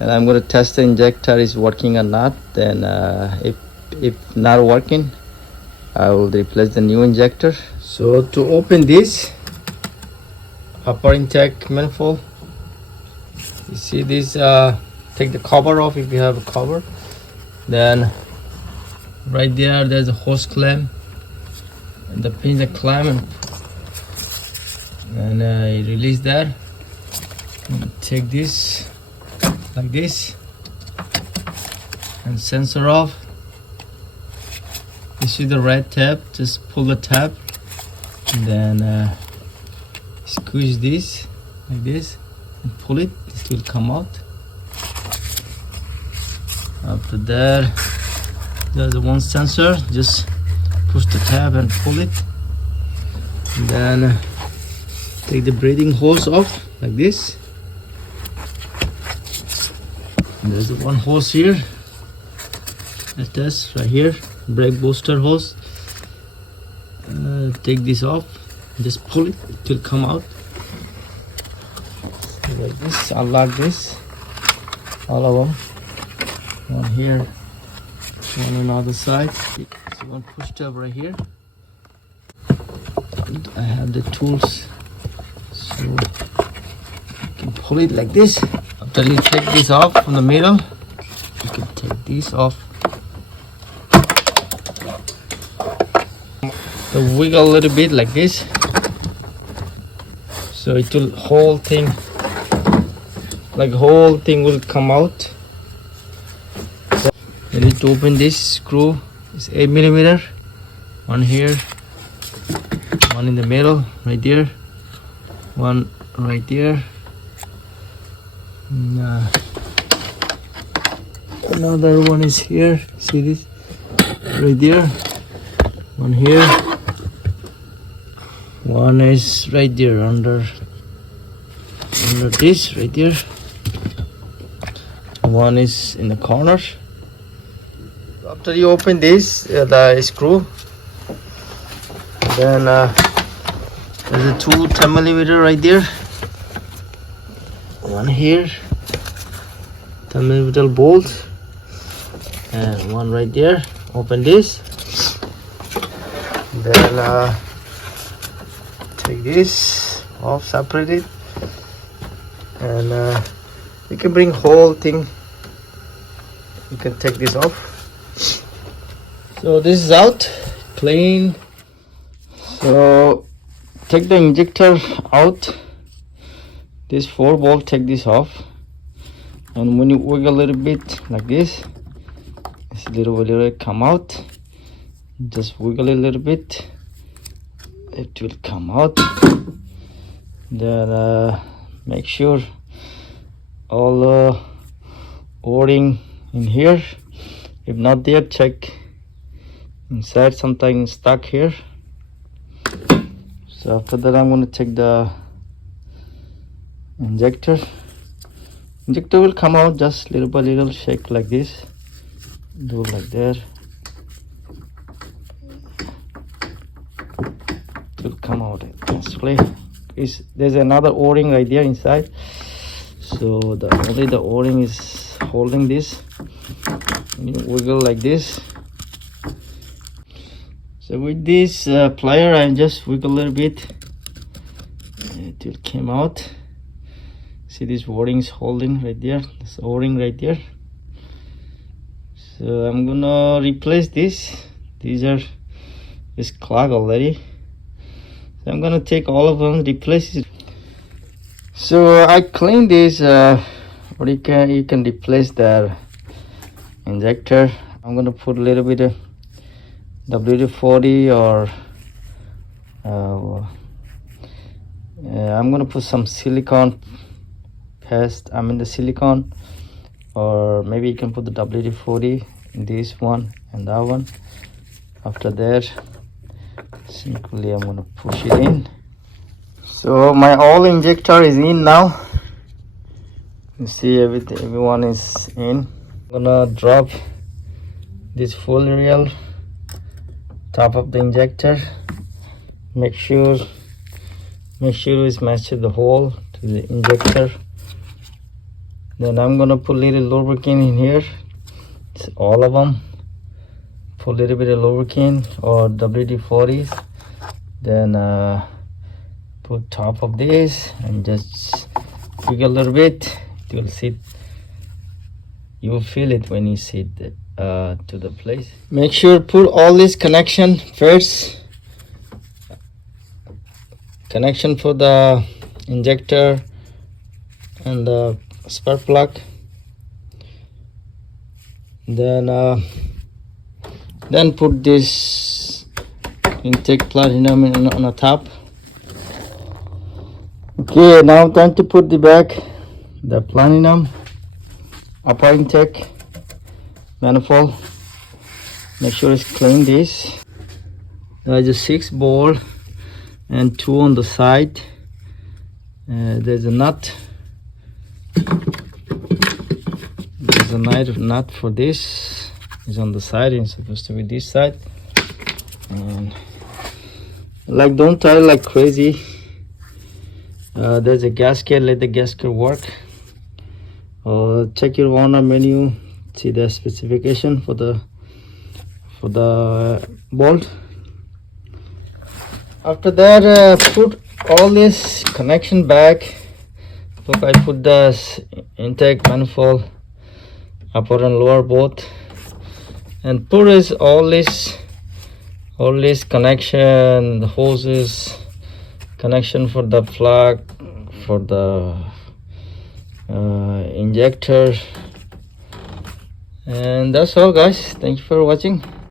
and I'm going to test the injector is working or not. Then if not working, I will replace the new injector. So to open this upper intake manifold, you see this, take the cover off if you have a cover. Then right there's a hose clamp, and the pins are clamp, and I release that. Take this like this and sensor off. You see the red tab, just pull the tab and then squeeze this like this and pull it. This will come out. After that, there's one sensor, just push the tab and pull it, and then take the breathing hose off like this. And there's one hose here, that's right here, brake booster hose. Take this off, just pull it, it will come out. So like this, unlock this, all of them. One here, one on the other side. So one push tab right here. And I have the tools, so you can pull it like this. After you take this off from the middle, you can take this off. So wiggle a little bit like this, so it will whole thing will come out. You need to open this screw. It's 8mm. One here, one in the middle right there, one right there, and, another one is here. See this right there, one here, one is right there under this right there, one is in the corner. After you open this, the screw, then there's a 10mm right there, one here, 10mm bolt, and one right there. Open this, then take this off, separate it, and you can bring whole thing, you can take this off. So this is out, clean. So take the injector out, this 4-bolt, take this off, and when you wiggle a little bit like this, it's a little come out. Just wiggle a little bit, it will come out. Then make sure all the o-ring in here. If not there, check inside, something stuck here. So after that, I'm going to take the injector. Injector will come out just little by little, shake like this, do like that. It will come out naturally. There's another o-ring right there inside, so only the o-ring is holding this. You wiggle like this. So with this plier, I just wiggle a little bit, it will come out. See this o-ring is holding right there, this o-ring right there. So I'm gonna replace this. These are just clogged already, so I'm gonna take all of them, replace it. So I cleaned this, but you can replace the injector. I'm gonna put a little bit of WD-40 or I'm gonna put some silicone paste. The silicone, or maybe you can put the WD-40 in this one and that one. After that, simply I'm gonna push it in. So my oil injector is in now. You see everyone is in. I'm gonna drop this full reel top of the injector. Make sure it's matched the hole to the injector. Then I'm gonna put little lubricant in here. It's all of them. Put a little bit of lubricant or WD-40s. Then put top of this and just tweak a little bit. It will sit. You will feel it when you sit to the place. Make sure put all this connection first. Connection for the injector and the spark plug. Then put this intake platinum on the top. Okay, now time to put the platinum upper intake manifold. Make sure it's clean. This there's a 6 ball and 2 on the side. There's a nut. There's a nut for this. It's on the side. It's supposed to be this side. And like, don't tie like crazy. There's a gasket. Let the gasket work. Check your owner menu. See the specification for the bolt. After that, put all this connection back. Look, I put the intake manifold upper and lower both, and put all this connection, the hoses, connection for the plug, for the injector, and that's all, guys. Thank you for watching.